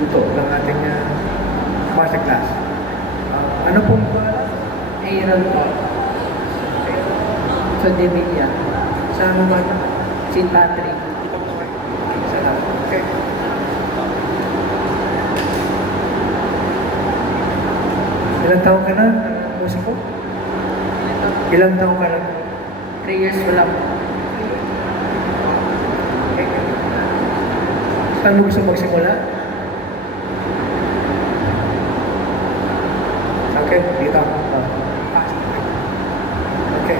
yugto ng ating masterclass. Ano pong Aaron po. Sa Devilla. sa mga St. Patrick. Okay. Ilang taon ka na, musiko? Ilang taon ka na? 3 years wala po. Okay. Saan mo gusto magsimula? Okay, dito. Okay.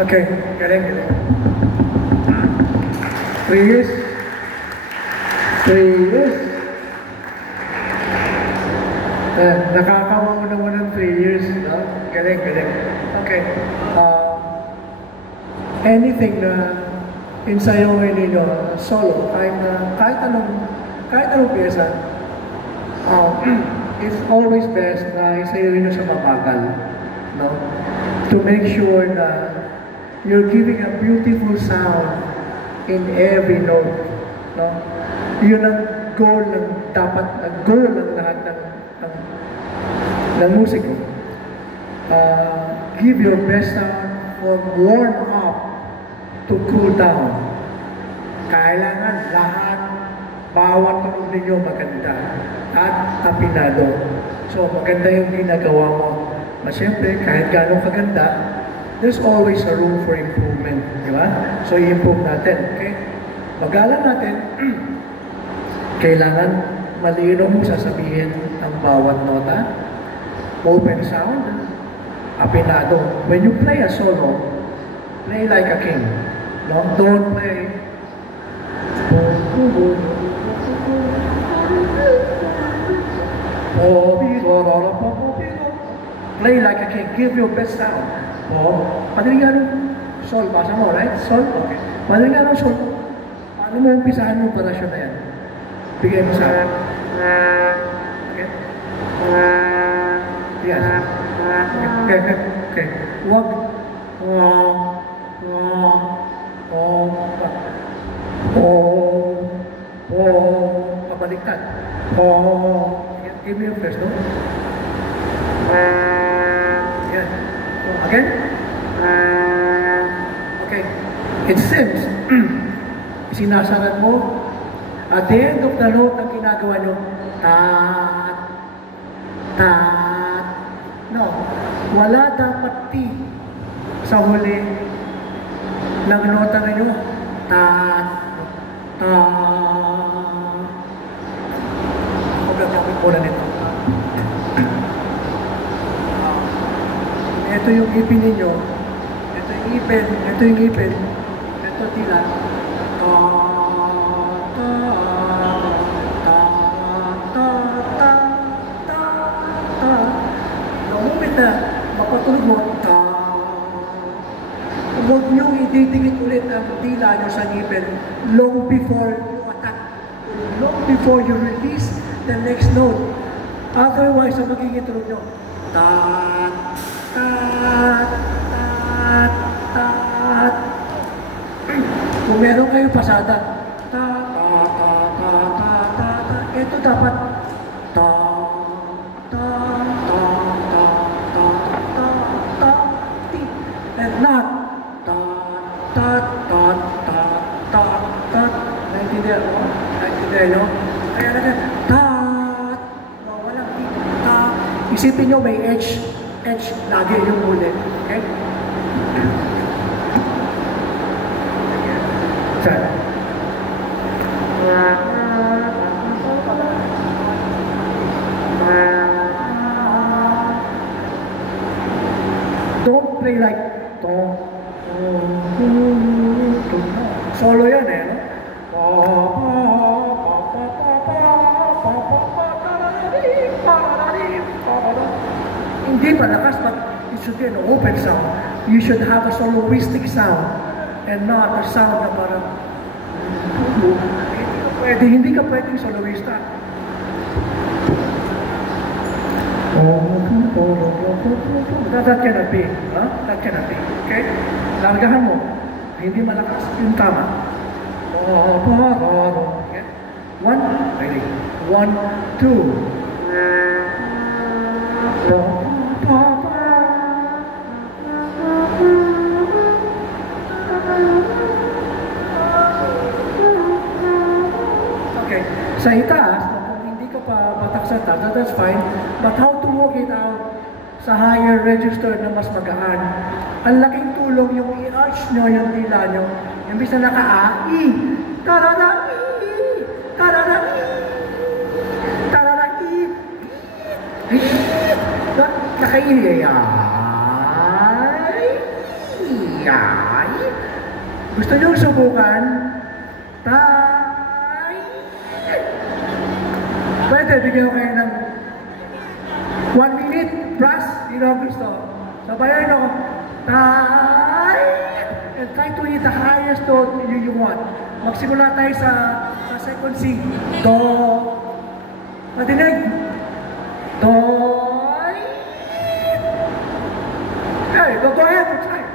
Okay, galing. 3 years. 3 years. Nakakawa mo naman ng 3 years, no? Galing. Okay. Anything na insayawin ninyo, solo, kahit anong pyesa, it's always best na isayawin nyo sa mabagal, no? To make sure na you're giving a beautiful sound in every note, no? Yun ang goal ng lahat ng musiko. Give your best sound from warm up to cool down. Kailangan lahat, bawat tunog ninyo maganda at apinado. So maganda yung ginagawa mo. Siyempre, kahit gano'ng kaganda, there's always a room for improvement, di ba? So, i-improve natin, okay? Magalan natin, kailangan malino mo sasabihin ang bawat nota, open sound, apinado. When you play a solo, play like a king. No? Don't play play like a king. Give your best sound. Padaling nga nung sol. Basa mo, right? Sol? Okay. Padaling nga nung sol. Paano mo umpisahan yung operasyon na yan? Bigay mo sa akin. Okay? Yes. Okay. Huwag. Pabaliktad. Give me your first, no? Yan. Again? Okay. It seems, sinasarat mo, at the end of the note ang ginagawa nyo, tat, tat. No. Wala dapat T sa huli ng nota ninyo. Tat, tat. Huwag lang namin muna nito. Ito yung ipin ninyo. Ito yung ipin. Ito yung ipin. Ito tila. Ta, ta, ta, ta, ta, ta, ta. The moment na mapatulog mo, ta. Huwag nyo ididikit ulit ang tila nyo sa ngipin long before you attack. Long before you release the next note. Otherwise, ang magiging tunog nyo, tat, tat, tat, tat. Kung meron kayo pasada, tat, tat, tat, tat, tat, tat. Ito dapat, tat, tat, tat, tat, tat, tat, tat, and not, tat, tat, tat, tat, tat. Naintindihan mo? Naintindihan nyo? Kaya natin, tat, walang tat. Isipin nyo may H lagi yung huli. Okay? Saan? Don't play like solo yan eh, no? Hindi palakas, but it should be an open sound. You should have a soloistic sound and not a sound na parang hindi ka pwedeng soloista. That cannot be. Huh? That cannot be. Okay? Largahan mo. Hindi malakas. Yung tama. Okay? One. Ready. 1, 2. Okay. Sa itaas, kung hindi ka pa patak sa taas, that's fine. But how to work it out sa higher register na mas magaan? Ang laking tulong yung i-arch nyo, yung dila nyo. Imbis na naka-a-i. Tarara-i. Tarara-i. Tarara-i. Naka-i-ay. Gusto nyo subukan? Pwede, bigyan ko kayo ng 1 minute plus, yun ang gusto. Sabayan ako, and try to hit the highest note you want. Magsimula tayo sa second C. Do. Madinig. Do. Okay, go ahead, try.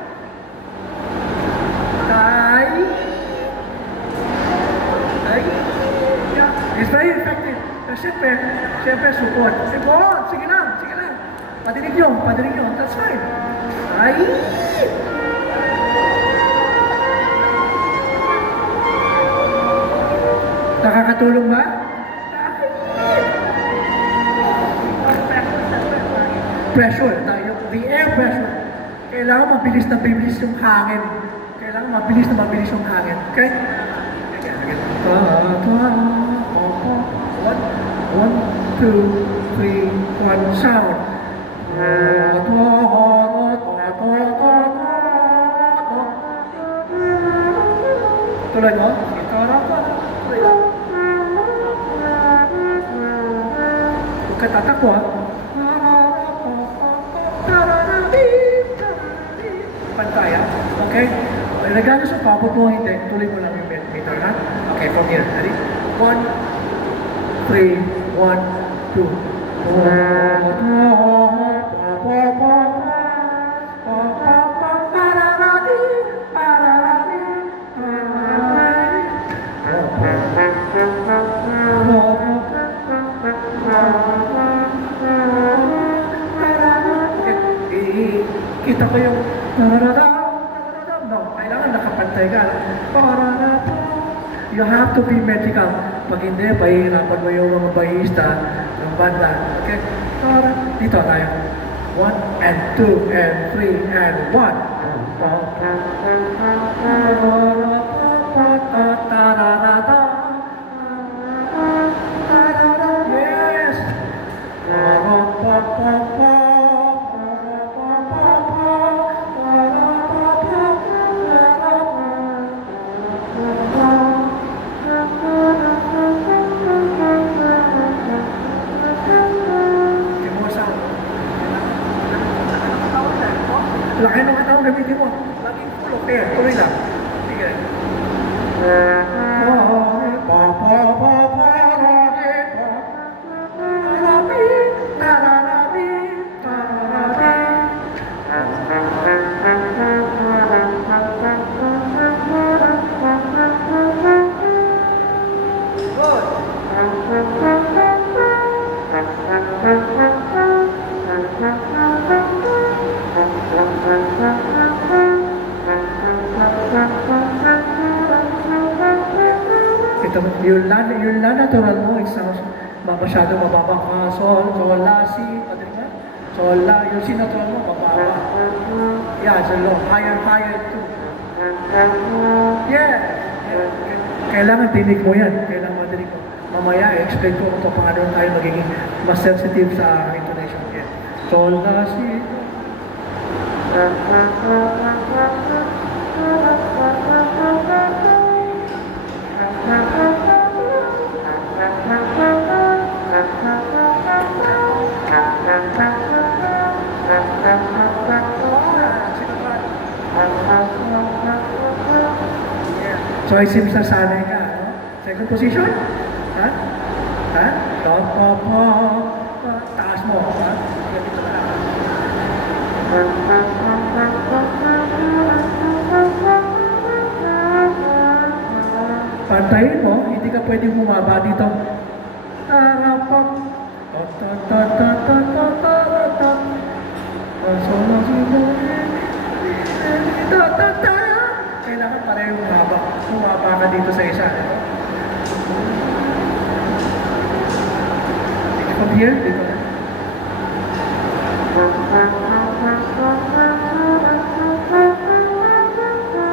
Yeah, it's very effective. Siyempre, support. Sige lang. Padinig nyo. That's fine. Ay! Nakakatulong ba? Pressure. The air pressure. Kailangan mabilis yung hangin. Okay? One, two, three, one, sound. Tuloy mo? Huwag ka tatakbo ha. Pantay ha. Okay? Regalo sa papot mo, hindi. Tuloy mo lang yung meter ha. Okay, from here. Ready? 1, 3, 1, 2. Kita ko yung no, kailangan nakapantay ka. You have to be medical. Pag hindi, pahihirapan mo yung mga bahista ng banda. Okay? Dito tayo. 1 and 2 and 3 and 1. Yes! Laki ng katawang gamitin mo. Laging full of air. Tuloy lang. Sige. Yung la natural mo, it sounds masyado mababa ka. Sol, la, si, sol, la. Yung si natural mo, mababa. Yeah, it's a low. Higher too. Yeah. Kailangan tinig mo yan. Kailangan madinig mo. Mamaya, explain ko kung paano tayo magiging mas sensitive sa intonation. Yeah. Sol, la, si. So, isim sa sanay ka, no? Second position? Ha? Ha? Do, po, po. Taas mo, ha? Ganito na lang. Pantayin mo, hindi ka pwedeng bumaba dito. Tarapap. Kailangan pareho bumaba. Bumaba ka dito sa isa. From here, dito na.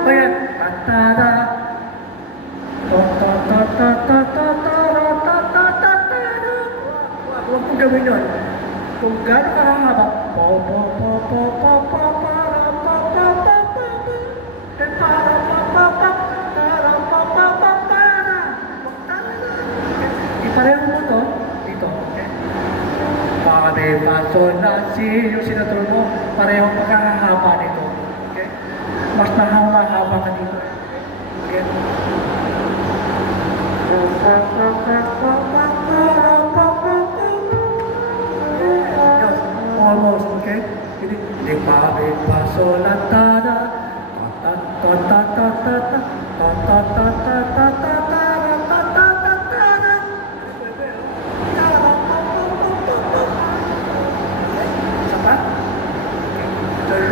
Ayan. Tatada. Huwag mong gawin yun. Kung gano'n ka hahaba, ipareho mo to dito, okay? Pare, paso, si, yung sinatulog mo, pareho pagkakahaba nito, okay? Mas mahaba ka dito, okay? Almost, okay? Di pare, paso, la, ta, da, ta, ta, ta, ta, ta, ta, ta, ta, ta, ta, ta, ta, ta.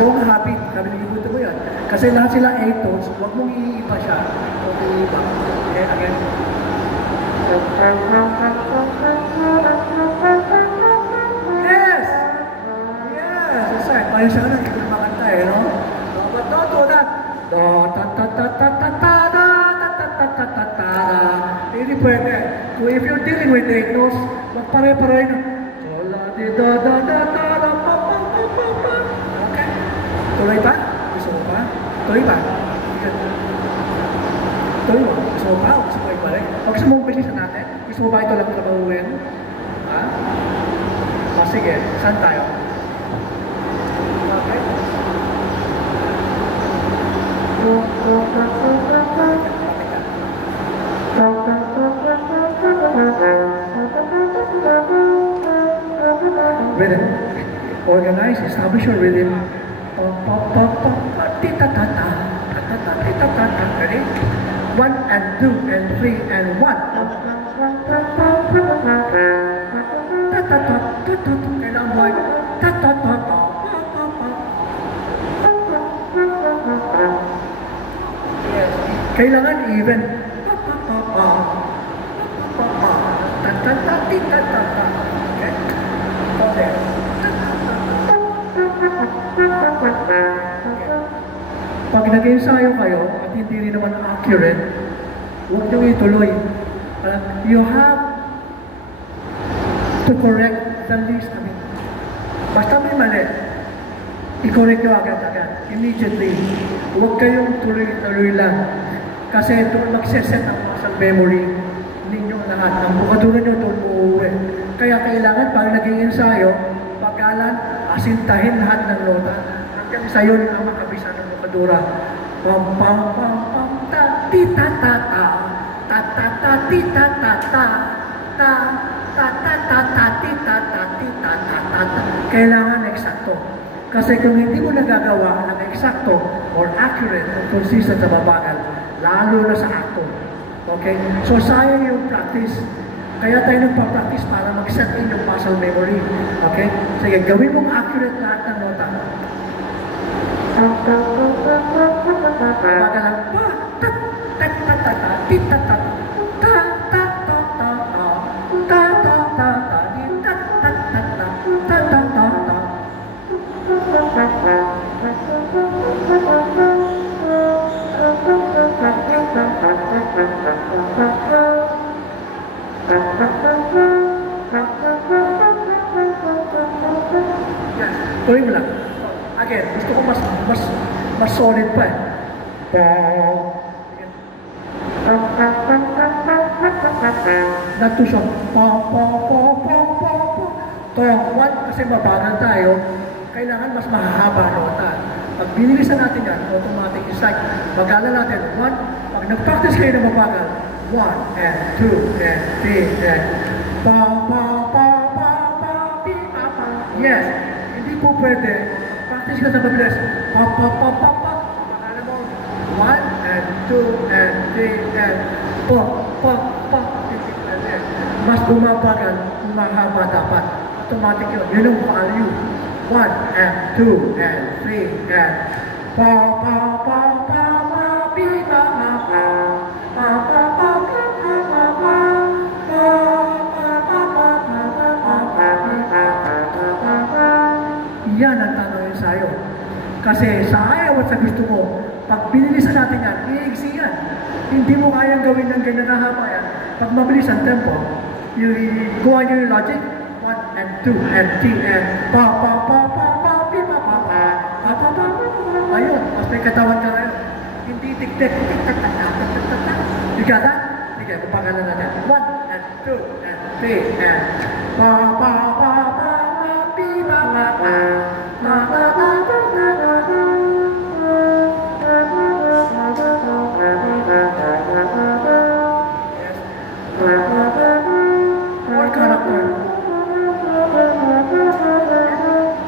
Kung happy, kabilibutan mo yan. Kasi lahat sila 8 tones, huwag mong iiba siya. Huwag mong iiba. Okay, again. Yes! Yes! That's right. Paano siya ka nang ibig makanta eh, no? But don't do that. Do, ta, ta, ta, ta, ta, ta, da, ta, ta, ta, ta, ta, ta, da. Hindi pwede. So if you're dealing with 8 notes, magpare-pare na. So, la, di, da, da, da, da, da, pa, pa, pa, pa, pa. Tuloy pa? Gusto mo pa? Tuloy pa? Tuloy mo? Gusto mo pa? O gusto mo ibalik? O gusto mo bilisan natin? Gusto mo ba ito lang trabahuin? Ha? O sige, saan tayo? Okay? Rhythm. Organize, establish your rhythm. Ready? 1 and 2 and 3 and 1. Kailangan buhay. Yes. Kailangan even. Okay? Go there. Pag nag-ensayo kayo at hindi rin naman accurate, huwag nyo ituloy. You have to correct the least. Basta may mali, i-correct nyo agad-agad. Immediately. Huwag kayong tuloy-tuloy lang. Kasi doon magseset ang muscle memory ninyo lahat. Ang bukadura nyo doon uuwi. Kaya kailangan pag nag-ensayo, pagkalan, asintahin lahat ng nota. Hanggang sa yun ang makabisa ng bukadura. Pam pam pam pam ta ti ta ta ta ta ta ta ti ta ta ta ta ta ta ta ta ti ta ta ti ta ta ta ta. Kailangan eksakto. Kasi kung hindi mo nagagawa ng eksakto or accurate or consistent sa babagal, lalo na sa akto. Okay? So sayang yung practice. Kaya tayo nagpa-practice para mag-set in yung muscle memory. Okay? Sige, gawin mong accurate lahat ng nota. Baga lang, Yes, tuloy mo lang. Again, gusto ko mas solid pa eh. Not too short. Tong, one, kasi mabagal tayo, kailangan mas mahahaba nota. Pag binilisan natin yan, automatic is like, magalan natin, one, pag nag-practice kayo na mabagal, 1 and 2 and 3 and yes, hindi po pwede, practice ka sa mabilis, alam mo, 1 and 2 and 3 and hindi pwede. Mas bumabagal, mahaba dapat. Automatic yun. Yun ang value. 1 and 2 and 3 and yan ang tanongin sa'yo. Kasi sa ayaw at sa gusto mo, pag binilisan natin yan, iigsi yan. Hindi mo kayang gawin ng ganyan na haba yan. Pag mabilis ang tempo, you go on your logic, 1 and 2 and 3 and ayun, mas may katawan ka ngayon. Hindi tik-tik, you got that? Sige, papagalan natin. 1 and 2 and 3 and more character.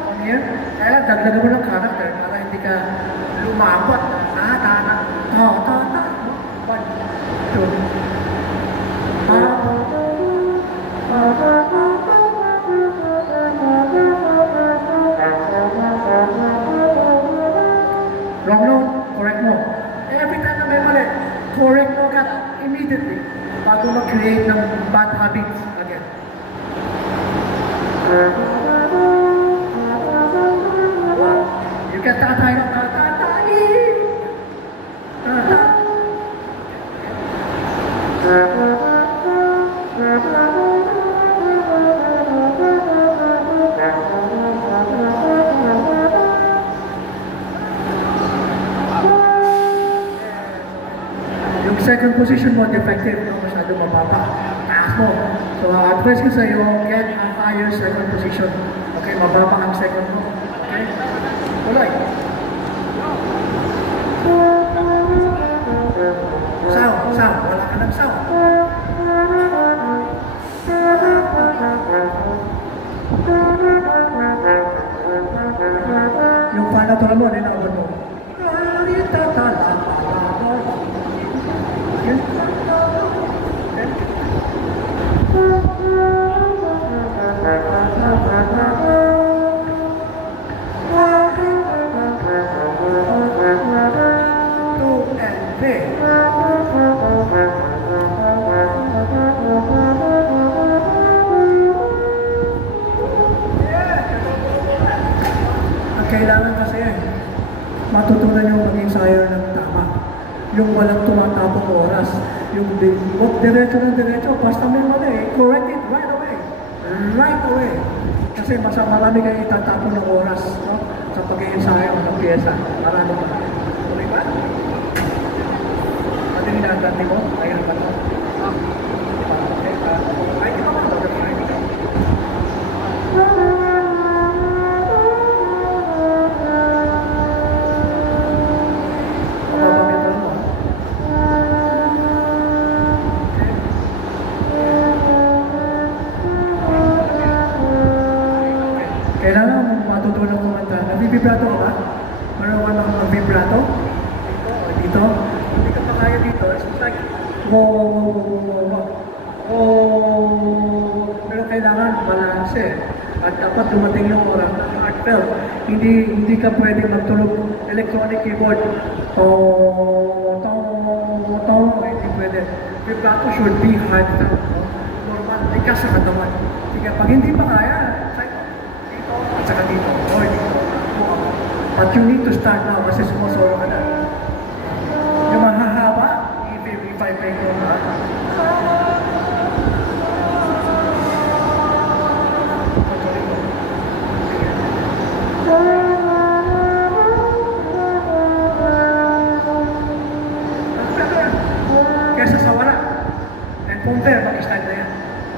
On here, kaya dagdagan mo ng character para hindi ka lumabot. One, two. Wrong note, correct mo. Every time na may mali, correct mo agad immediately bago mag-create ng bad habits again. You can tatay ng tatay. Yung second position mo, defective, no? Masyado mababa. Taas mo. So, advice ko sa iyo, get a higher second position. Okay, mababa ang second mo. Okay? Tuloy. Sound. Wala ka ng sound. Yung panatulan mo, nilawad mo. Kailangan kasi matutunan yung maging sayer ng tama. Yung walang tumatapong oras. Yung huwag diretso ng diretso. Basta may mali, correct it right away. Right away. Kasi marami kayo itatapon ng oras, no? Sa pag-i-ensayo ng pyesa. Marami pa. Tuloy ba? Ano yung nagdati mo? Ayun ba ito? Okay. Ay, di ba ba? Kailangan matutunan kumanta. Nag-vibrato ka ba? Meron ka ng vibrato? Dito? Hindi ka pa kaya dito. It's like, pero kailangan balanse. At dapat dumating yung oras na heartfelt. Hindi ka pwede magtulog electronic keyboard. Hindi pwede. Vibrato should be heartfelt. Normal. Ika sa katawan. Sige, pag hindi pa kaya, at saka dito, or dito. But you need to start now kasi sumusolo ka na. Yung mahahaba, i-vibrate mo. From there, mag-start na yan.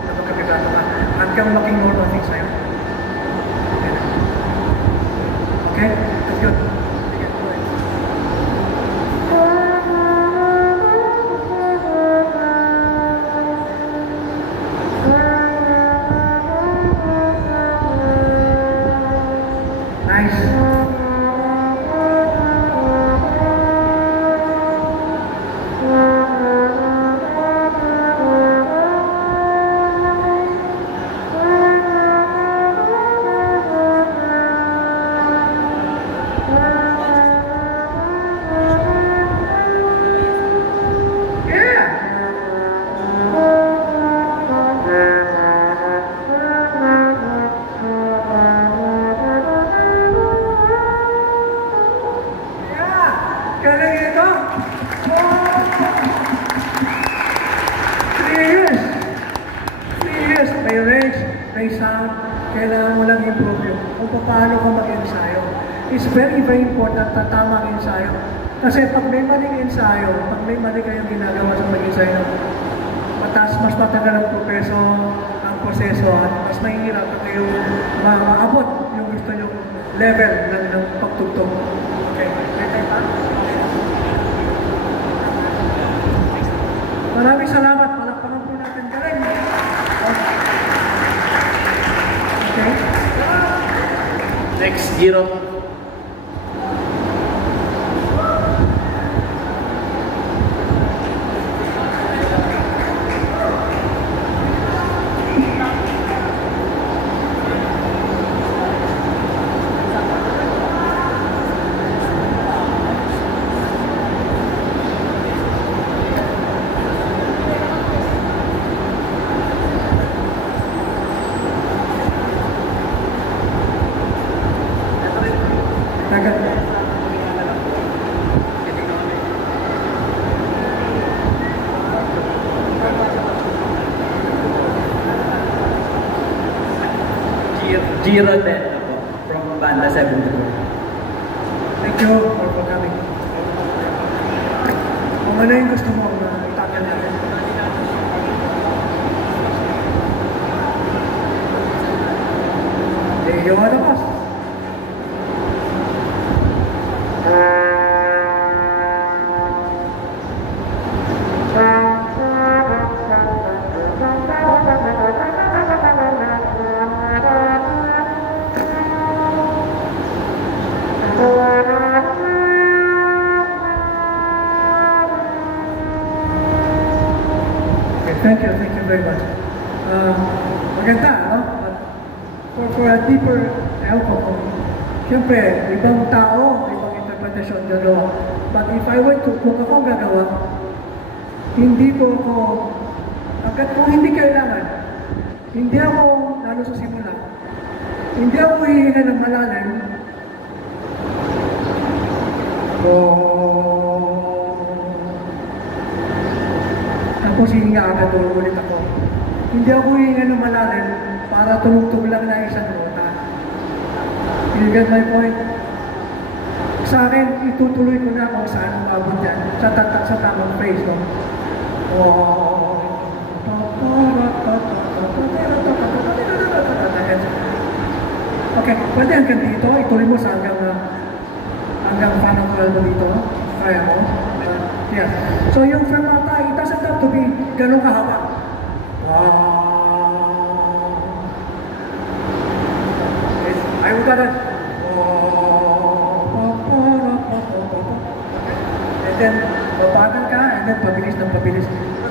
Na magkabigato ka. Hanggang maging normal things sa'yo. Okay? That's good. Sige, go ahead. Nice. Galing ito! 3 years! 3 years! May range, may sound, kailangan mo lang improve yun. Kung paano ka mag-ensayo. It's very, very important na tama ang ensayo. Kasi pag may maling ensayo, pag may mali kayong ginagawa sa mag-ensayo, mas matagal ang proseso at mas mahihirap na kayo maabot yung gusto nyo level ng pagtugtog. Okay? Okay pa? Maraming salamat. Palakpakan po natin. Galing. Okay. Next, Giro. Agad. Giro 10 from Banda 72. Thank you for coming. Kung ano yung gusto mo na itagal natin. Yung ano boss? Thank you very much. Maganda, no? For a deeper alcohol, siyempre, ibang tao, ibang interpretation gano'n. But if I were to, kung ako gagawa, hindi ko ako, agad kung hindi kailangan, hindi ako, lalo sa simula, hindi ako hihinga ng malalim. Tapos hihinga agad ulit ako. Hindi ako hihinga ng malalim para tumugtog lang na isang nota. You get my point? Sa akin, itutuloy ko na kung saan umabot yan sa tamang phrase, no? Okay, pwede hanggang dito, ituloy mo sa hanggang panangkal mo dito. Kaya mo? Yeah. So yung fermata, it doesn't have to be ganun kahaba. I would have and then babagal ka, and then pabilis ng pabilis.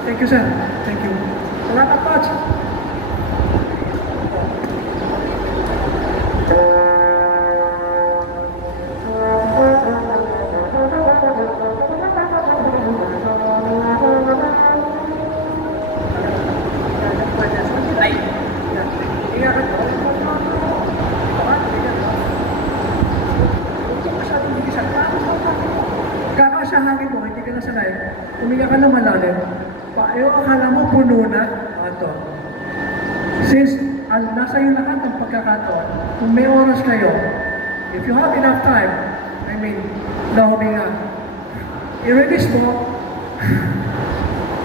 Thank you, sir. Thank you. Salamat, Coach. Kakasahangin mo, hindi ka na sanay. Umiga ka na malalim. Akala mo puno na. Ito. Since nasa iyo lahat ng pagkakataon, kung may oras kayo, if you have enough time, I mean, na huminga, i-release mo,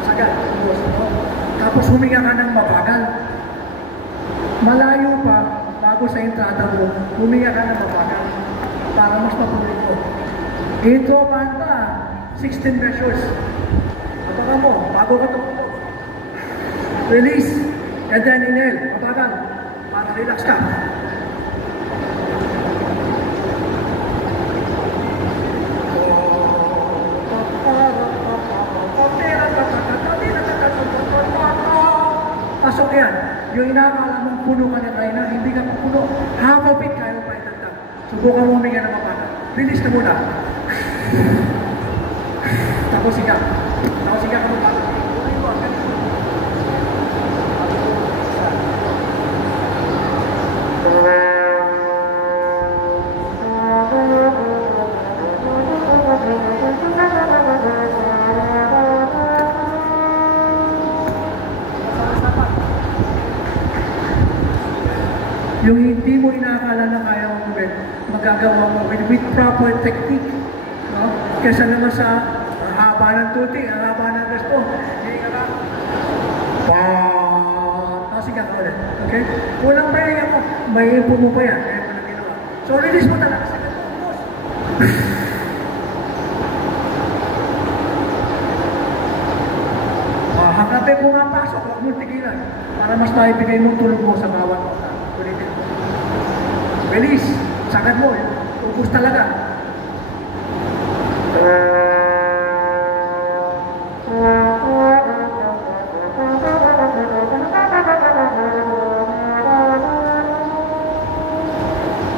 sagad, ubos mo. Tapos huminga ka ng mabagal. Malayo pa, bago sa entrada mo, huminga ka ng mabagal para mas matuloy mo. Intro banda, 16 measures. Abangan mo, bago ka tumulog. Release, and then inhale, mabagal, para relax ka. Pasok yan. Yung inaakala mong puno ka na kayo na, hindi ka puno. Half of it, kaya mo pa itagdag. Subukan mo huminga ng mapana. Release na muna. Tapos higa. Tapos higa ka muna. Yung hindi mo inaakala na kaya mo gawin, magagawa mo with proper technique. No? Kesa naman sa haba ng tuti, haba ng gasto. Hindi ka ba? Tapos higa ka ulit. Okay? Kulang pa yung mo. May impo mo pa yan. Kaya mo na ginawa. So release mo talaga sa gato. Hanapin mo nga pasok, huwag mo tigilan. Para mas maibigay mong tulog mo sa bawat oras. Release, sagad mo, ubus talaga.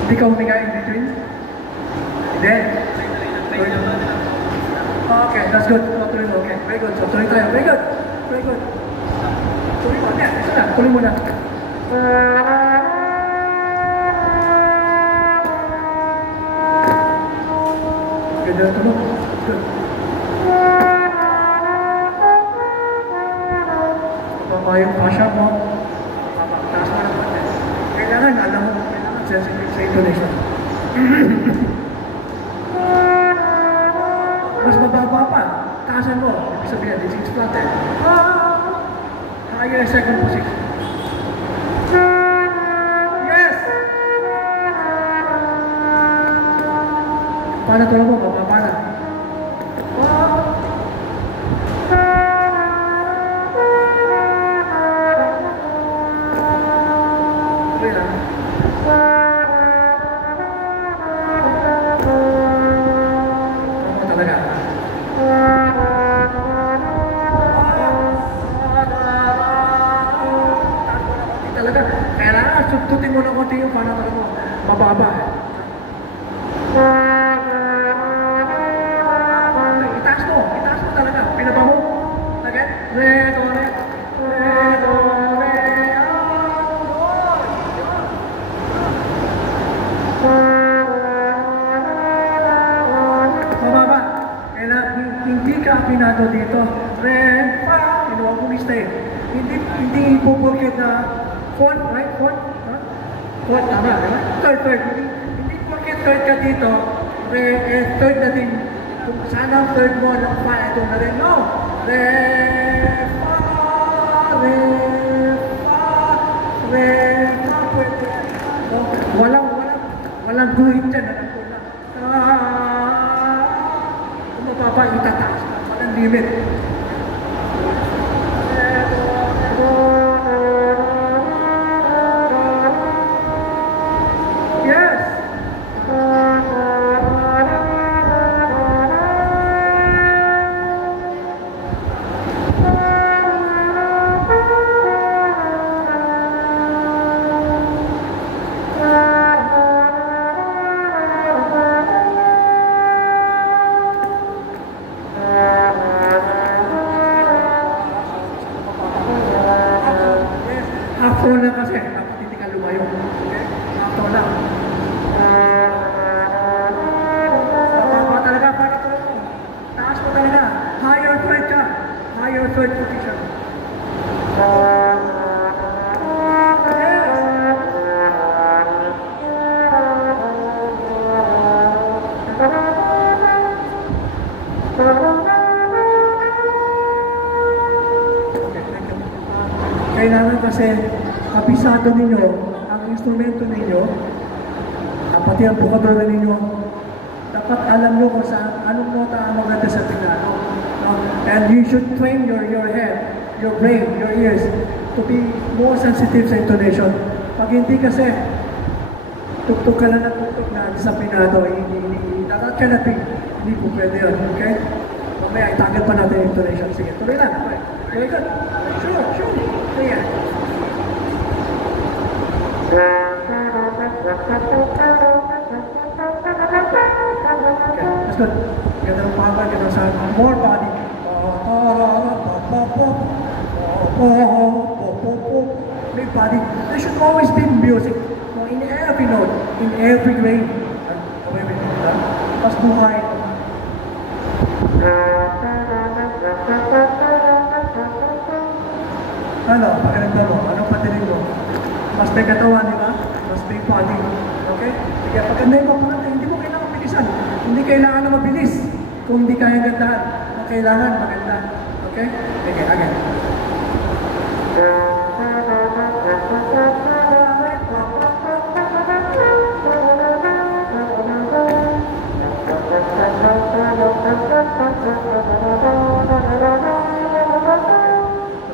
Hindi ka huminga in between? Hindi. Okay, that's good. Tuloy mo, okay. Very good. So, tuloy tayo. Very good. Very good. Tuloy mo. Okay, isa na. Tuloy mo na. Ganda ito mo. Good. Papa yung pasya mo. Taas mo ng konti. Kailangan, alam mo, kailangan sensitive sa intonation. Mas mababa pa. Taasan mo. Ibig sabihin, this is flatter. Higher second position. Paano tulong mo? Mapapala. Okay lang. Ano talaga? Talaga. Kailangan suntutin mo na konti yung paano tulong mo. Mababa. Pinado dito, re, fa, inuwa ko mista eh. Hindi ipoporket na fourth, right? Fourth, huh? Fourth, tama, right? Third. Hindi porket third ka dito, re, third na din. Kung sana ang third mo ng fa, ito na rin, no? Re, fa, pwede. No? Walang guhit dyan, alam ko lang. Kung mapapa, itataas. Limit. Yes. Afro na kasi, tapos hindi ka lumayo. Okay? Afro na. Mababa talaga para tulog mo. Taas mo talaga. Higher third ka. Higher third position. Kailangan kasi kapisado ninyo ang instrumento ninyo, pati ang bukadora ninyo. Dapat alam nyo kung saan, anong nota ang maganda sa piano. No? And you should train your head, your brain, your ears to be more sensitive sa intonation. Pag hindi kasi, tuktok ka lang ng tuktok na sa pinado, that cannot be, hindi po pwede yun, okay? Mamaya, itagal pa natin yung intonation. Sige, tuloy lang. Okay. Very good. Sure. Sige. Okay, that's good. Ganda ng pangkat, ganda ng sound. More body. Big body. There should always be music. No, in every note, in every grade. Mas buhay. Ano, pakiramdam mo? Anong patinig mo? Mas may katawan, di ba? Mas may body. Okay? Sige, pagkanday mo, hindi mo kailangan bilisan. Hindi kailangan na mabilis. Kung hindi kaya gandahan, ang kailangan maganda. Okay? Sige, again.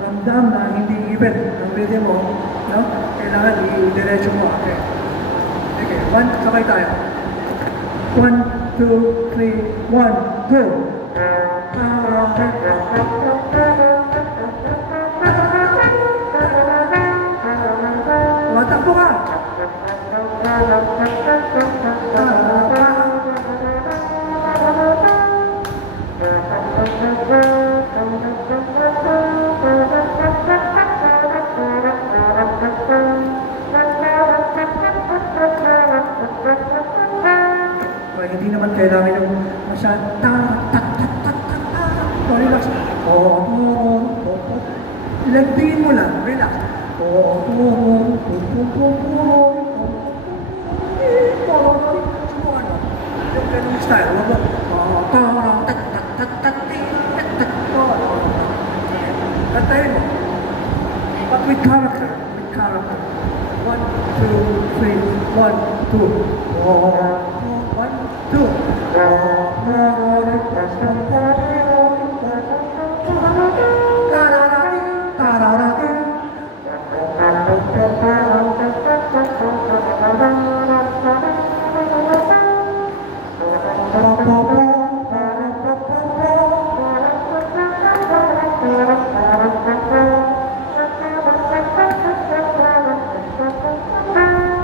Ramdam na hindi even ang rhythm mo, no? Kailangan i-diretso mo. Okay. Okay, one, sabay tayo. 1, 2, 3, 1, go! Tumatakbo ka! Hindi naman kailangan yung masyadong relax. Ilagbihin mo lang, relax. Subukan mo. Yung ganung style. Kantahin mo. But with character. With character. 1, 2, 3, 1, 2. 1, 2.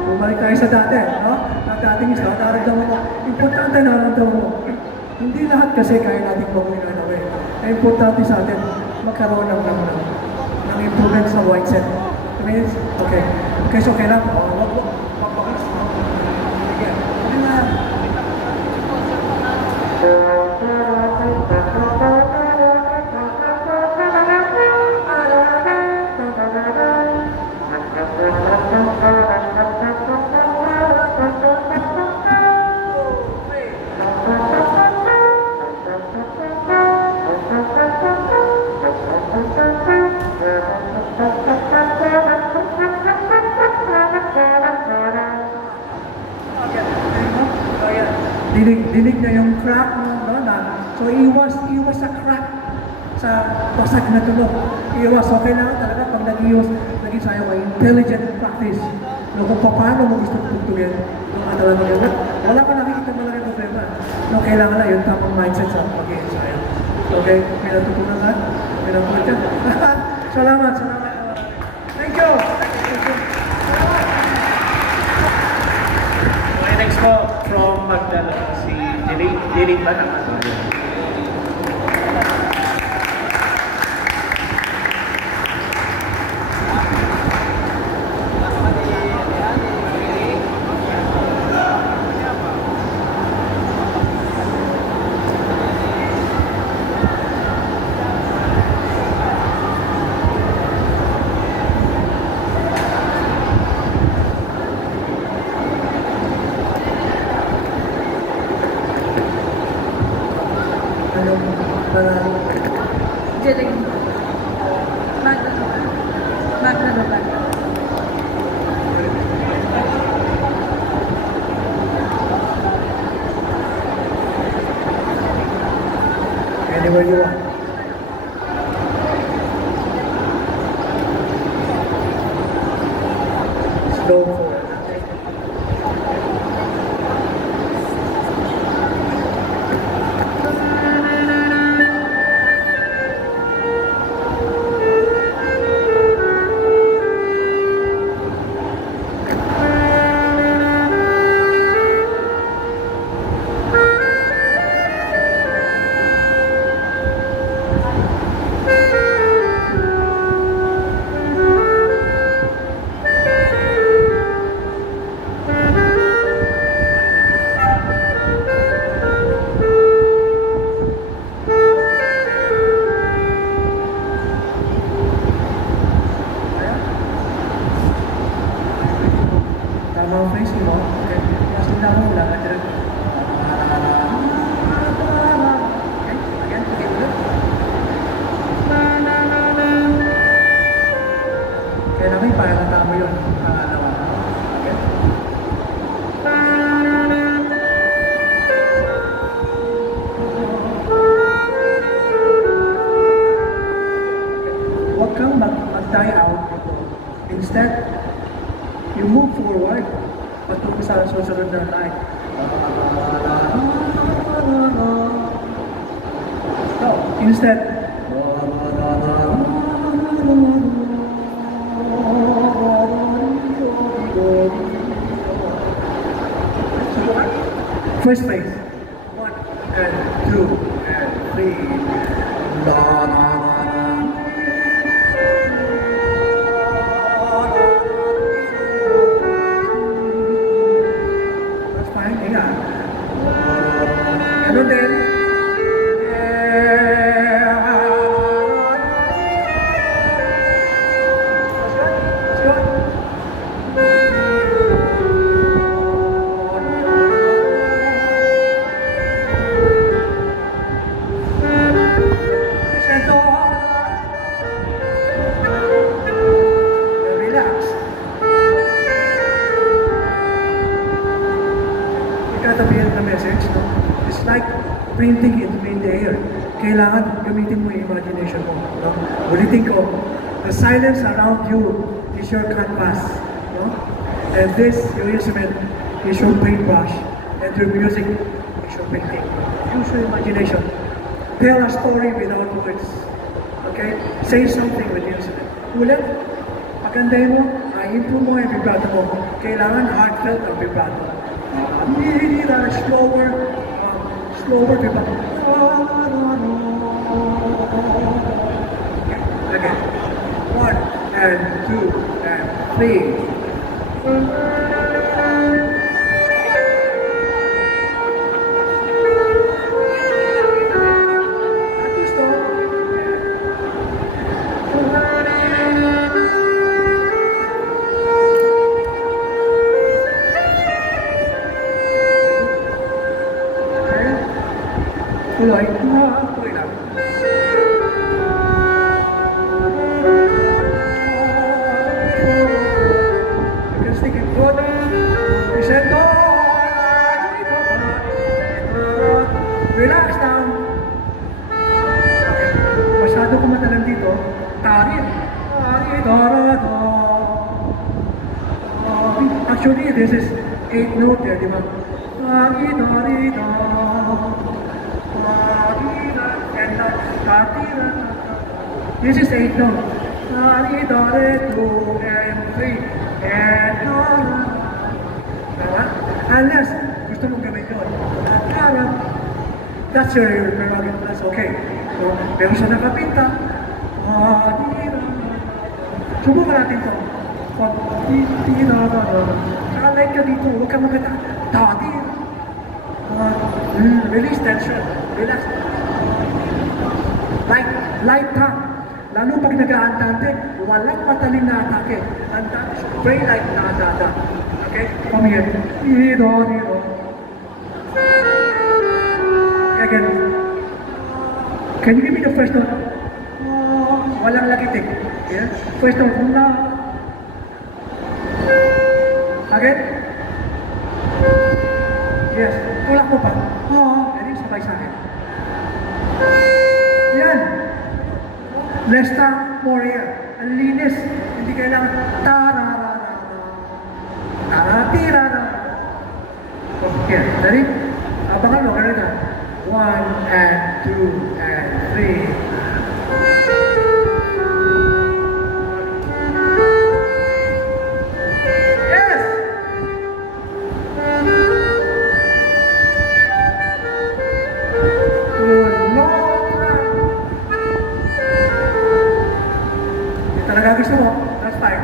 Bumalik tayo sa dati, no? Dating isla, nararamdaman mo. Importante nararamdaman mo. Hindi lahat kasi kaya natin pag-uwinan away. Ang importante sa atin, magkaroon ng improvement sa mindset. Okay? Okay, so kailan? Wag mo. Pagpakis mo. Sige. Hindi na. Dinig na yung crack mo, no? So iwas sa crack sa basag na tunog. Iwas. So kailangan talaga pag nag-iwas, naging sayo ka, intelligent practice. No, kung paano mo gusto tugtugin, talaga mag-iwas. Wala ka nakikita malaki problema. No, kailangan na yung tamang mindset sa pag-i-ensayo. Okay? May natutunan ka? May natutunan ka? Salamat. Thank you. Okay, next po from Magdalena, si Dirig ba naman? Dirig. Magna naman. Anywhere you want. Slow forward. Tama ang phrasing mo. Okay. Mas nila mo lang. Okay. Again. Okay. Kaya namin parang tama yun. Pangalawa. Okay. Huwag kang mag-die out. Instead, you move forward patungo sa susunod na line. So, instead, first phrase, 1 and 2 and 3. That's fine, yeah. And then, let's go. Relax. Gotta be the message, no? It's like printing it in the air. Kailangan gamitin mo yung imagination mo, no? Ulitin ko, the silence around you is your canvas, no? And this, your instrument, is your paintbrush. And your music is your painting. Use your imagination. Tell a story without words. Okay? Say something with the instrument. Ulit, pagandahin mo, i-improve mo yung vibrato mo. Kailangan heartfelt ang vibrato. Slower vibrato. Okay, again. 1 and 2 and 3. Tuloy. Tuloy lang. You can stick it good. Crescendo. Relax down. Okay. Masyado kumatalan dito. Tarin. Actually, this is 8 note there, di ba? This is 8 note. Do, and 3. And unless gusto mong gawin yun. That's your prerogative. That's okay. So, pero sa nakapinta, subukan natin ito. Naka-light ka dito. Huwag ka maganda. Release tension. Relax. Light tongue. Lalo pag nag-aantante, walang mataling na atake. Antante, very light na atake. Okay? Come here. Again. Can you give me the first note? walang lagitik. Yeah? Pwesto, kung na... Again? Yes. Tulak mo pa. Oo. Yan yung sabay sa akin. Yan. Less time, more air. Ang linis. Hindi kailangan tararara. Taratirara. Okay. Ready? Abangan mo. Ganun na. 1 and 2 and 3. Gusto mo? That's fine.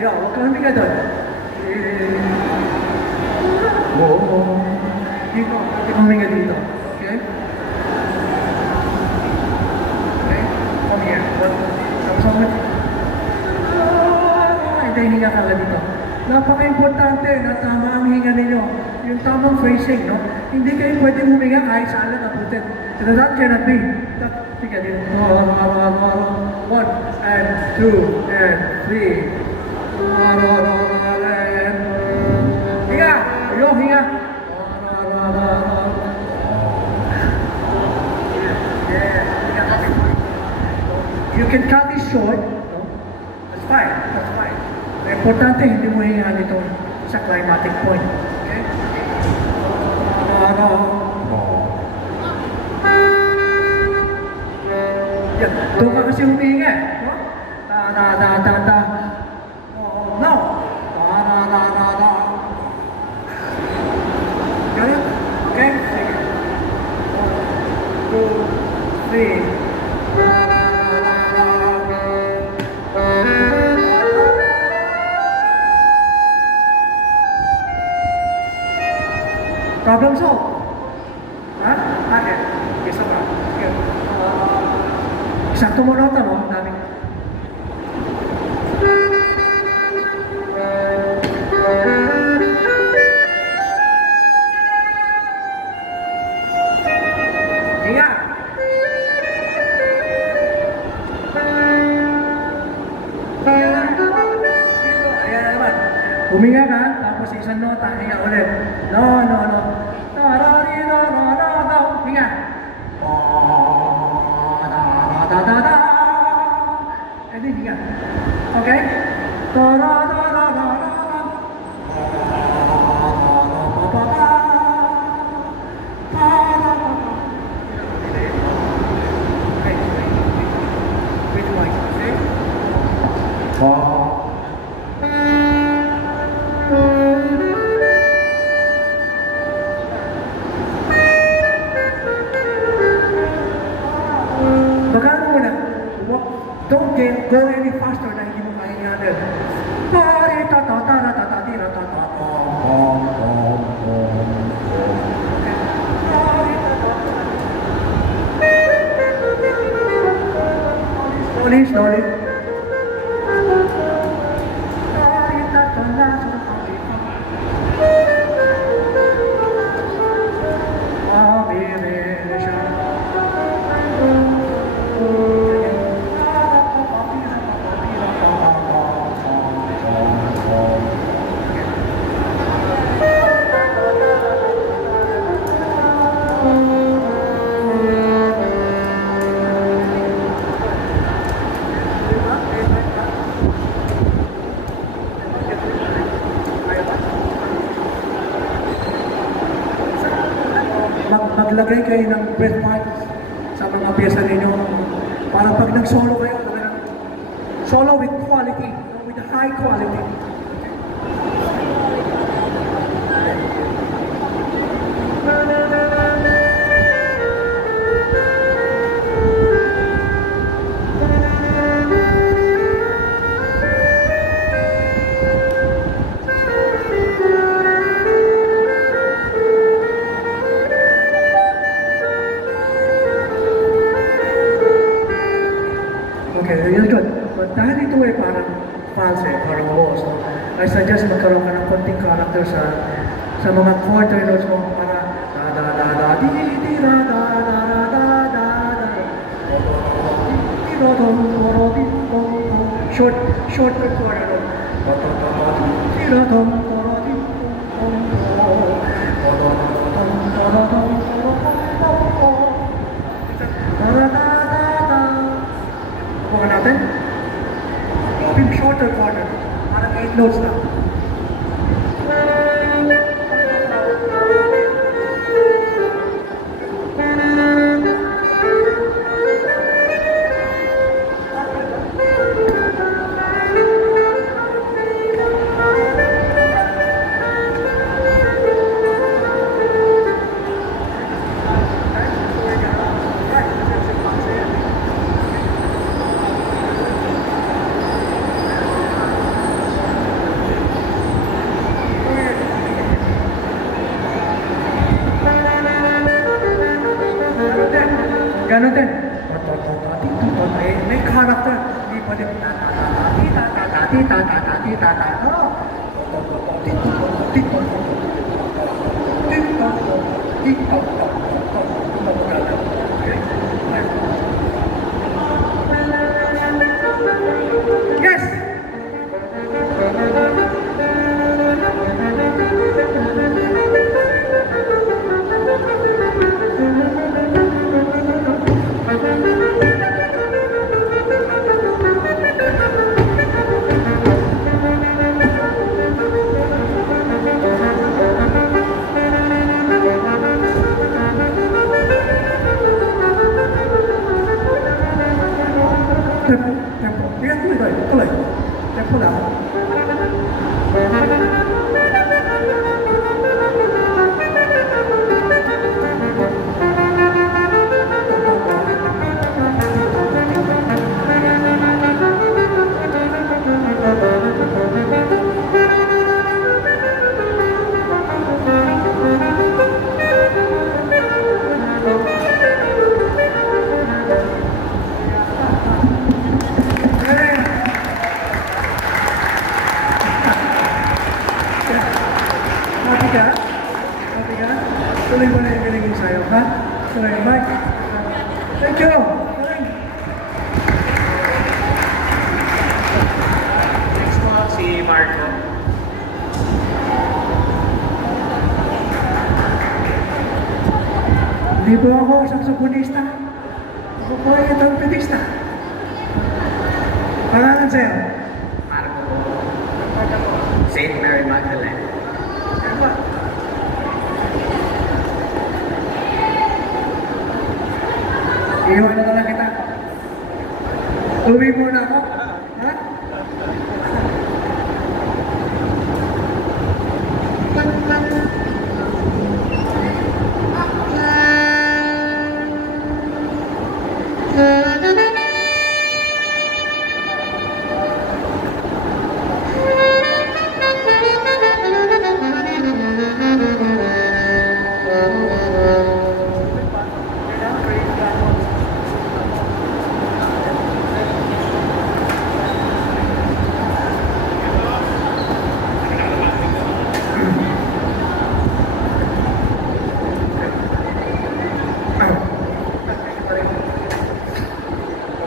Huwag ka huminga doon. Dito. Huwag ka huminga dito. Okay? Okay? Come here. Tapos hindi hinga ka dito. Napaka-importante na tama ang hinga ninyo. Yung tamang phrasing, no? Hindi kayo pwede huminga kahit saan lang naputin. So that cannot be. Sige din. 1 and 2 and 3. Hinga! Ayaw, hinga! You can cut this short. No? That's fine. That's fine. Ang importante, hindi mo hinga nito sa climatic point. Okay? Yan. Doon ka kasi huminga. No? No. Ganun? Okay? Sige. 1, 2, 3. Problem solved. Ha? Okay. Isa pa. Sige. Eksakto mo nota mo. Dami. Huminga ka, tapos isang nota, hinga ulit. No. Hinga. And then hinga. Okay? Don't go any faster na hindi mo kahinganin. Slowly. Maglagay kayo ng breath marks sa mga pyesa ninyo para pag nag-solo kayo, solo with quality, with a high quality. I suggest magkaroon ka ng konting character sa mga quarter notes mo para da da da da di di da da da da da da di do do do di do short quarter note di do do do di Bukan natin? Yung shorter quarter, parang 8 notes na. Ganon din. May character. Hindi pa din. Yes! Tempo. Lihat tuloy. Tempo lang. Happy ka? Tuloy mo na yung galing sa'yo, ha? Tuloy, Mike. Thank you! Next po si Marco. Di ba ako saxophonista? Ako po ay trumpetista. Pangalan sa'yo? Marco. Saint Mary Magdalene. Ano ba? Iwan na lang kita. Uwi muna ako. Ha?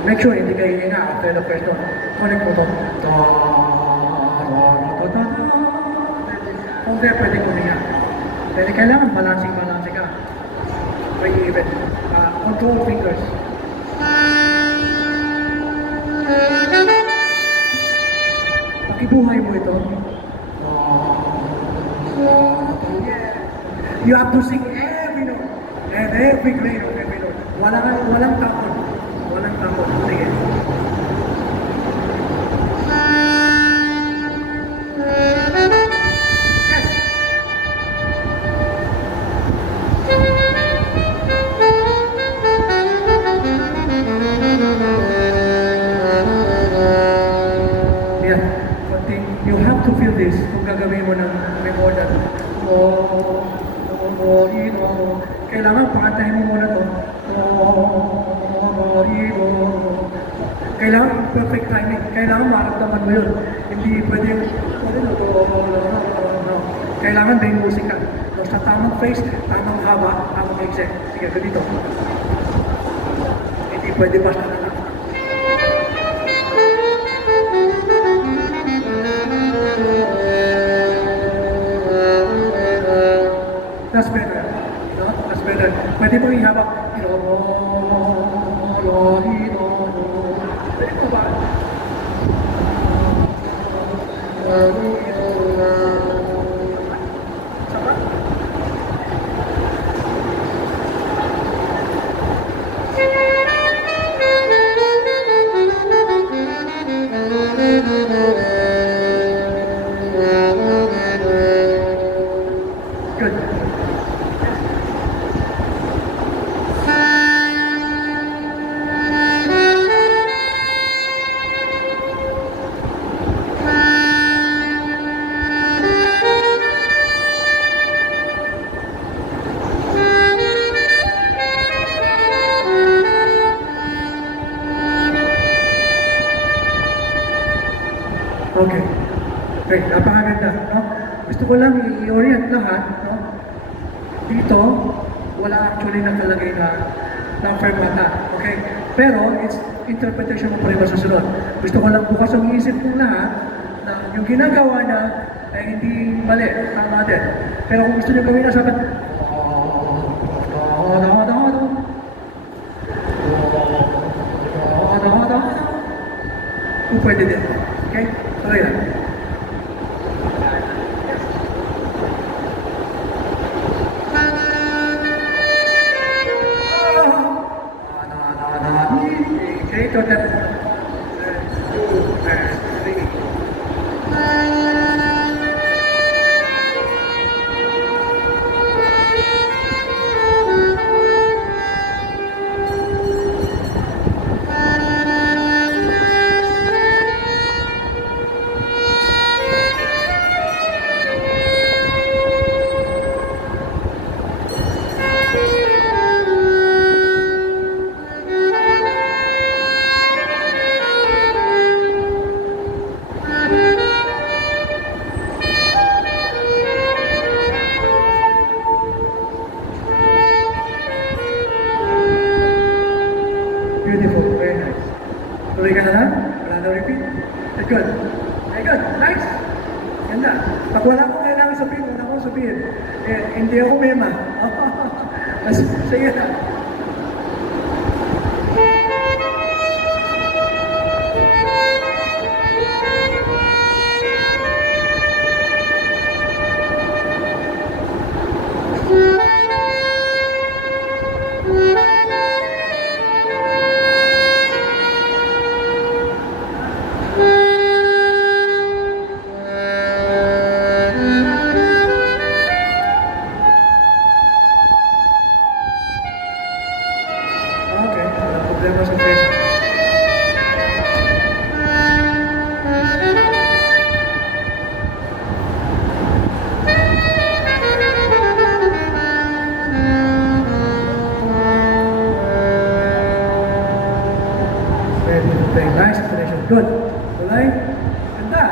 Make sure hindi kayo hihinga after the first one. Connect mo to. Kung kaya pwede huminga. Pwede kailangan balancing ka. Very even. Control fingers. Pakibuhay mo ito. You have to sing every note. And every grade of every note. Walang takot. Walang takot. Sige. You have to feel this kung gagawin mo ng memorya. Kailangan pakantahin mo muna to. Kailangan perfect timing. Kailangan maramdaman mo yun. Hindi pwede pwede no. Kailangan may musika. No, sa tamang phrase, tamang haba, tamang exec. Sige, ganito. Hindi pwede basta na lang. That's better. No? That's better. Pwede mo ihaba. Pwede mo ba? Sama? Good. Okay. Okay, napakaganda, no? Gusto ko lang i-orient lahat, no? Dito, wala actually nakalagay na fermata, okay? Pero, it's interpretation mo pa rin masusunod. Gusto ko lang bukas ang isip ng lahat na yung ginagawa na ay hindi mali, tama din. Pero kung gusto nyo gawin na sabi, kung pwede din. Okay? Tuloy lang. Okay, to that. 2 and 3. Beautiful, very nice. Tuloy ka na lang? Wala na repeat? Very good. Very good, nice. Ganda. Pag wala akong kailangan sabihin, wala akong sabihin. Eh, hindi ako mema. Sige na. Okay, wala problema sa face. Very nice explanation. Good. Tuloy. Ganda.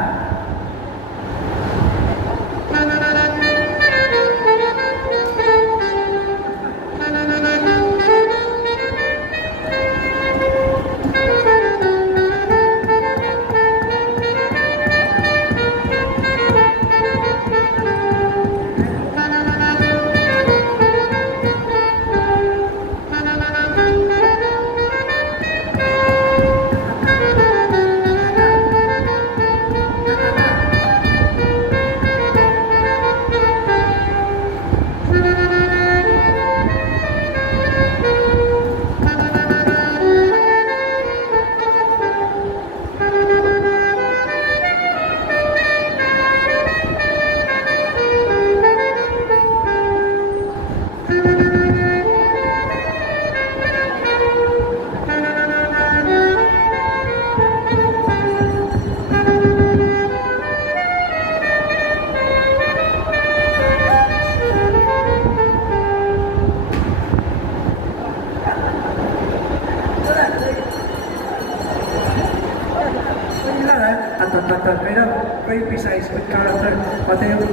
Kaya very precise with character. Pati yung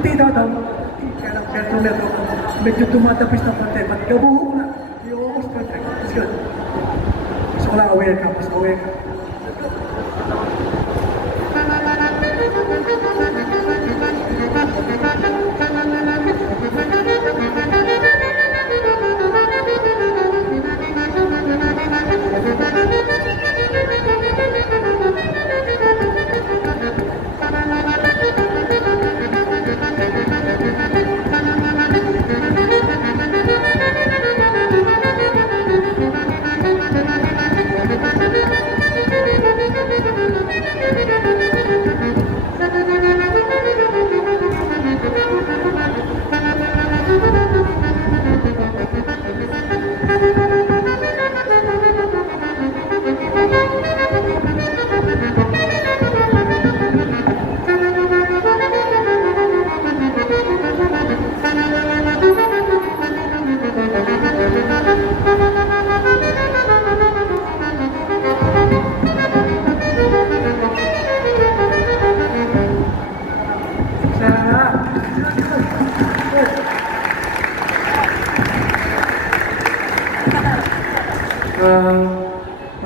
tita daw, kaya lang metro-metro ka, medyo tumatapis na konti, but gabuhok na. You're almost perfect. It's good. Gusto ko lang aware ka, mas aware ka.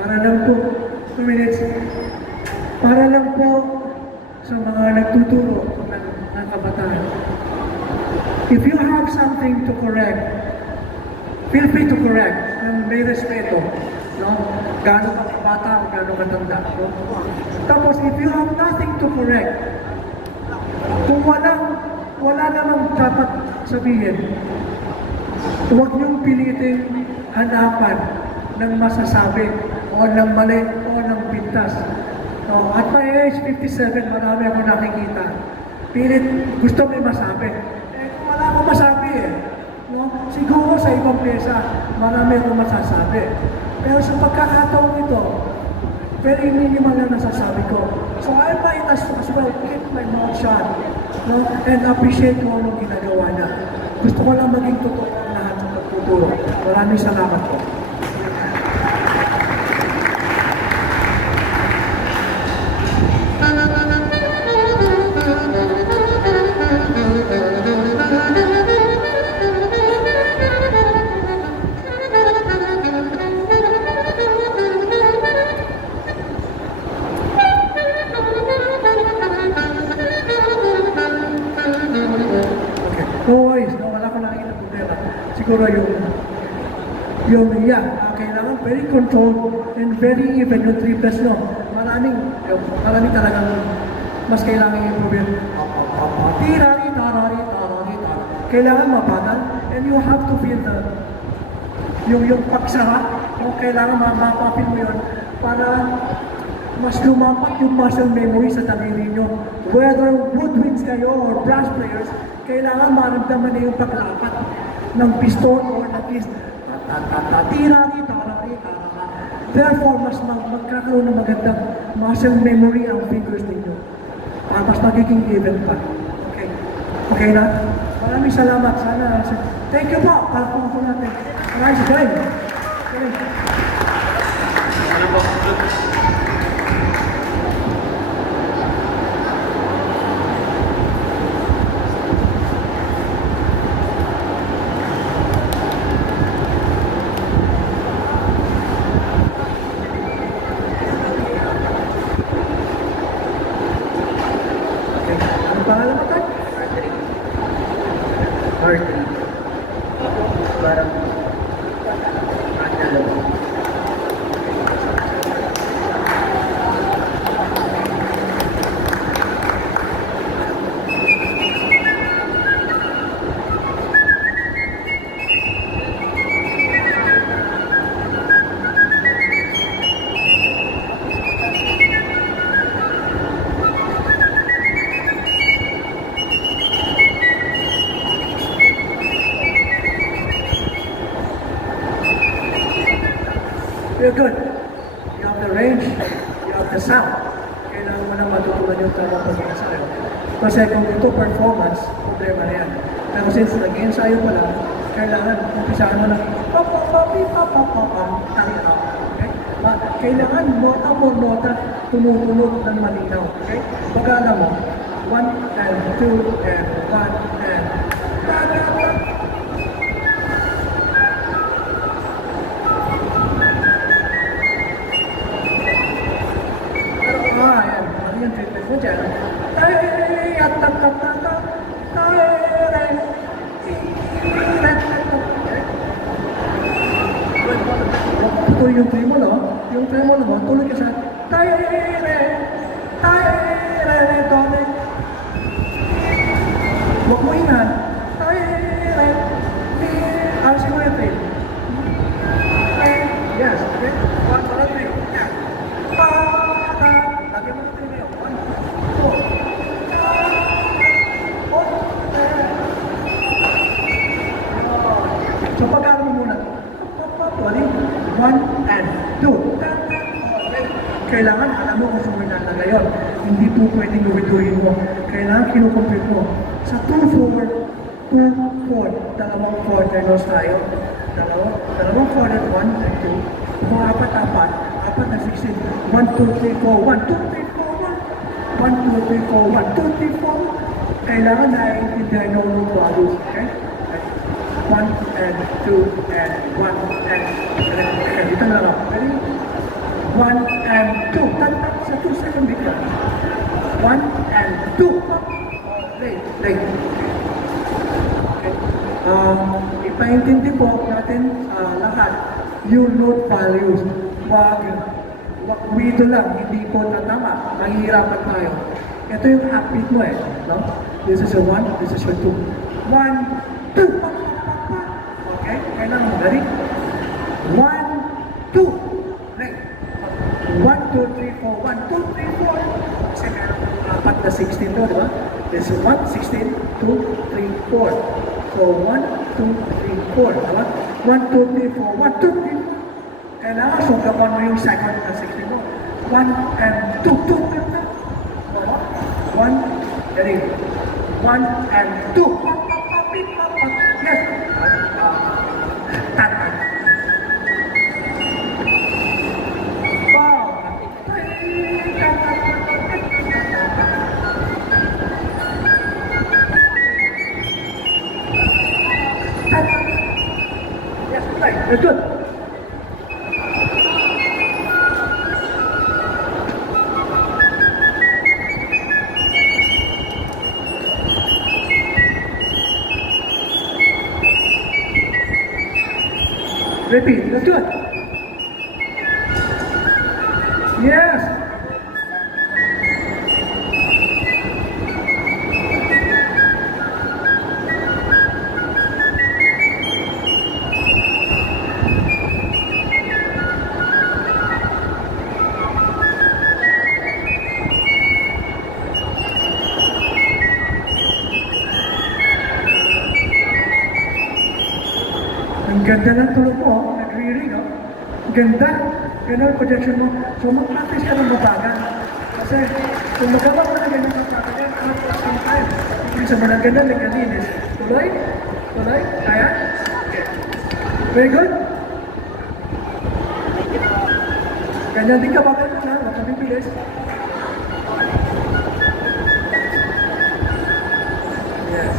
Para lang po, 2 minutes, para lang po sa mga nagtuturo ng kabataan. If you have something to correct, feel free to correct, ng may respeto, no? Gano'n ka bata o gano'n ka tanda. No? Tapos, if you have nothing to correct, kung wala namang dapat sabihin, huwag niyong pilitin hanapan ng masasabi o ng mali o ng pintas. No, at my age, 57, marami ako nakikita. Pilit, gusto may masabi. Kung wala akong masabi no? Siguro sa ibang pyesa, marami akong masasabi. Pero sa pagkakataon ito, very minimal na nasasabi ko. So I might as well keep my mouth shut, no? And appreciate kung anong ginagawa niya. Gusto ko lang maging totoo ang lahat sa pagtuturo. Maraming salamat po. No worries, no, wala ko nakikita problema. Siguro kailangan very controlled and very even yung triples, no. Marami talagang mas kailangan yung problema. Tirari, tarari. Kailangan mabagal and you have to feel yung pagsara, no? Kailangan mapapil mo yun para mas lumapat yung muscle memory sa daliri nyo. Whether woodwinds kayo or brass players, kailangan maramdaman na yung paglapat ng piston or at least tirari. Therefore, mas magkakaroon ng magandang muscle memory ang fingers ninyo. Mas magiging even pa. Okay? Okay na? Maraming salamat. Thank you po. Kalpong po natin. Maraming salamat. Ano po? You're good. You have the range, you have the sound. Kailangan mo na matutunan yung tamang pag-ensayo. Kasi kung ito performance, problema na yan. Pero since nag-ensayo pa lang, kailangan umpisaan mo na okay? Kailangan nota po nota, tumutunog ng malinaw. Okay? Pag-alam mo, 1 and 2 and 1 and ayan. Ano yung treatment mo dyan? Tuloy yung tremolo. Yung tremolo mo, tuloy ka sa tonic. Huwag mo inhan. Alisin mo yung tape. Yes, okay? 1, 2, 3. Yan. Lagyan mo ng tremolo. 1, 2. So pag-aral mo muna. 1 and 2. Kailangan alam mo kung sumunod na ngayon. Hindi po pwedeng gawin mo. Kailangan kinukompute mo. Sa 2-4, 2-4, dalawang quarters tayo. Dalawang quarter, 1 and 2. Kung apat na 16. 1, 2, 3, 4, 1, 2, 3, 4, 1. 1, 2, 3, 4, 1, 2, 3, 4. Kailangan naiintindihan nyo ng values. Okay? 1 and 2 and 1 and dito na lang. Ready? 1 and 2. Tantap sa 2 second bigla. 1 and 2. Play. Okay. Ipaintindi po natin lahat yung note values. Wag dito lang, hindi po tatama. Mahihirapan tayo. Ito yung upbeat mo eh. No? This is a 1, this is a 2. 1, 2. Okay? Kailangan mo. Ready? 1, 2. Right. 1, 2, 3, 4. 1, 2, 3, 4. Kasi meron apat na 16 to, di ba? This is 1, 16, 2, 3, 4. So, 1, 2, 3, 4. Diba? 1, 2, 3, 4. 1, 2, 3, 4. Kailangan sugapan mo yung second na 16 mo. 1 and 2, 2, 3, 4. 1, ready? 1 and 2. Yes. Tatay. Wow. Yes, right. That's good. Repeat. Let's do it. Yes. Ang ganda ng tulog mo, nag-reading, no? Ganda. Ganda ang projection mo. So, mag-practice ka ng mabagal. Kasi, kung magawa ka na ganyan ng mabagal, mag-practice tayo. Ibig mo ng ganda, nag-alinis. Tuloy? Tuloy? Kaya? Okay. Very good? Ganyan din ka bagal mo na, huwag kang bibilis. Yes.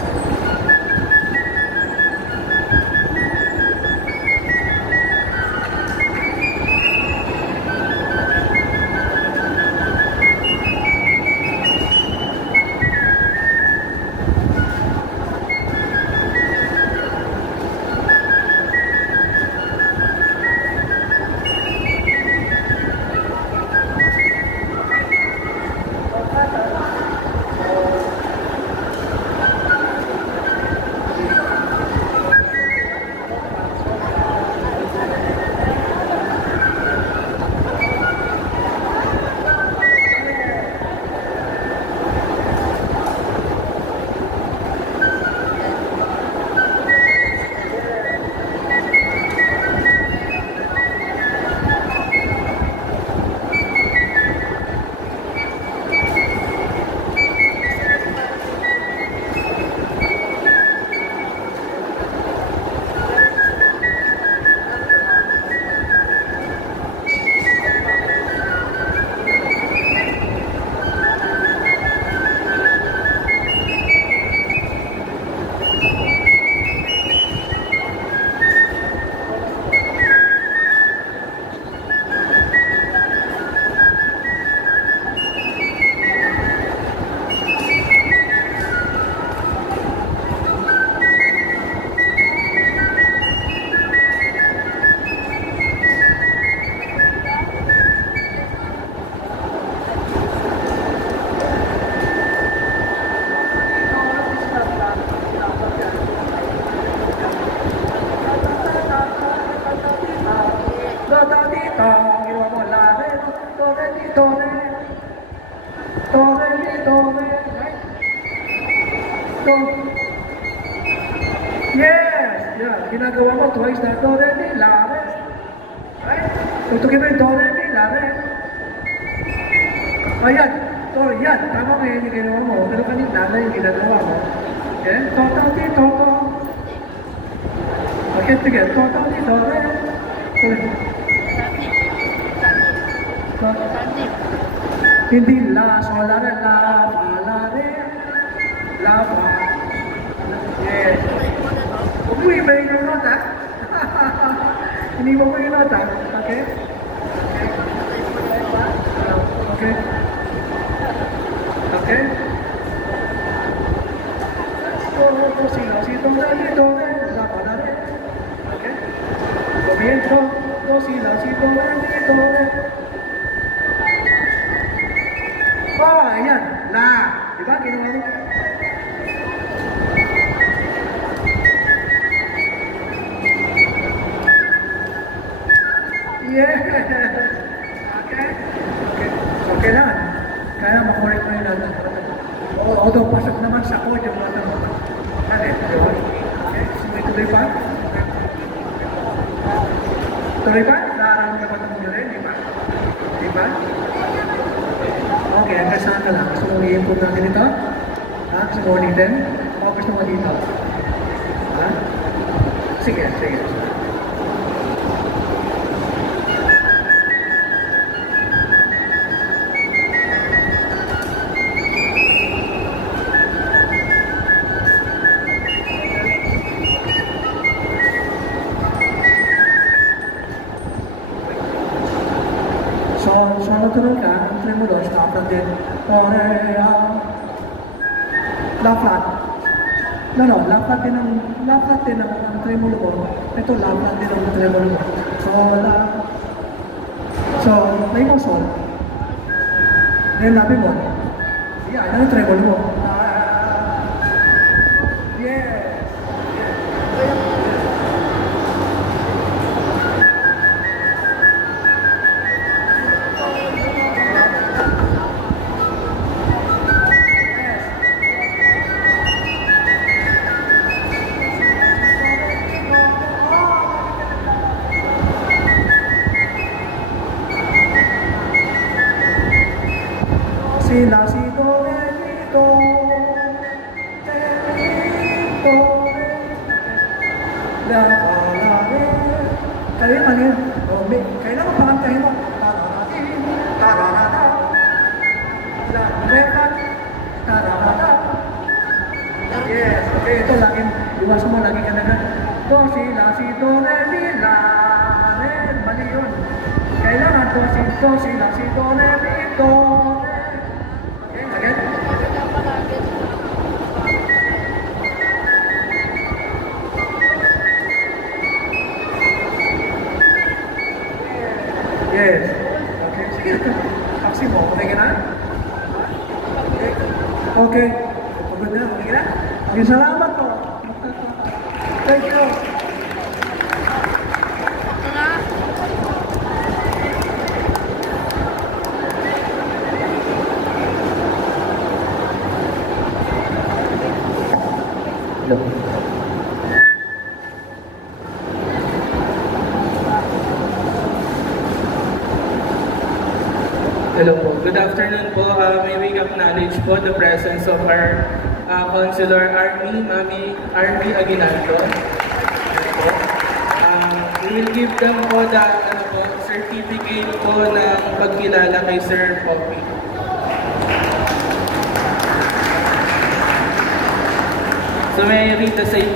mi, do, re. Do, re, mi, do, re. Right? Do. Yes! Yeah, ginagawa mo twice na do, re, mi, la, re. Right? Tutukin mo yung do, re, mi, la, re. Ayan. So, yan. Tama mo yung ginawa mo. Pero kanina na yung ginagawa mo. Okay? To, to, ti, to, to. Okay, sige. To, to, ti, to, re. Hindi la, so, la, re, la, fa, la, re. La, fa. Yes. Huwag mo iba yung nota. Hindi mo yung nota. Okay? Okay? Okay? Do, si, la, si, do, re, do, re, la, fa, la, re. Okay? Comienzo, do, si, la, si, do, re, do, re. Oh, ayan. La. Diba? Ginawa mo? Yeah. Okay? Okay. Okay lang. Kaya makorek mo yung lahat. Although pasok naman sa code yung mga tanong. Kalit, di ba? Okay? Tuloy pa? Tuloy pa? Naaral ka ba itong rin? Di ba? Di ba? Okay, hanggang saan ka lang? Gusto mo i-improve natin ito? Ha? Gusto mo ulitin? O gusto mo dito? Ha? Sige, sige. So natural ka, ang tremulous, la flat din. La flat. No, la flat din ang tremulo ko. Ito, la flat din ang tremulo ko. So, la. So, may mo sol. Then, labi mo. Yeah, yan ang tremulo mo. Yeah. Si, la, si, do, re, mi, do, re, mi, do, re, la, fa, la, re. Kaya yung ano yun? Kailangan pakantahin mo. Tararada, la, re, fa, tararada. Yes, okay, ito laging, iwas mo, laging ka na na. Do, si, la, si, do, re, mi, la, re. Mali yun. Kailangan do, si, la, si, do, re, mi, do, re. Again? Yes. Okay, sige. Taxi mo, okay ka na? Okay. Pagod na, okay ka na? Okay, salamat po. Thank you. Hello po. Good afternoon po. May we acknowledge po the presence of our Councilor Mami Army Aguinaldo. We will give them po the certificate po ng pagkilala kay Sir Poppy. So may I read the same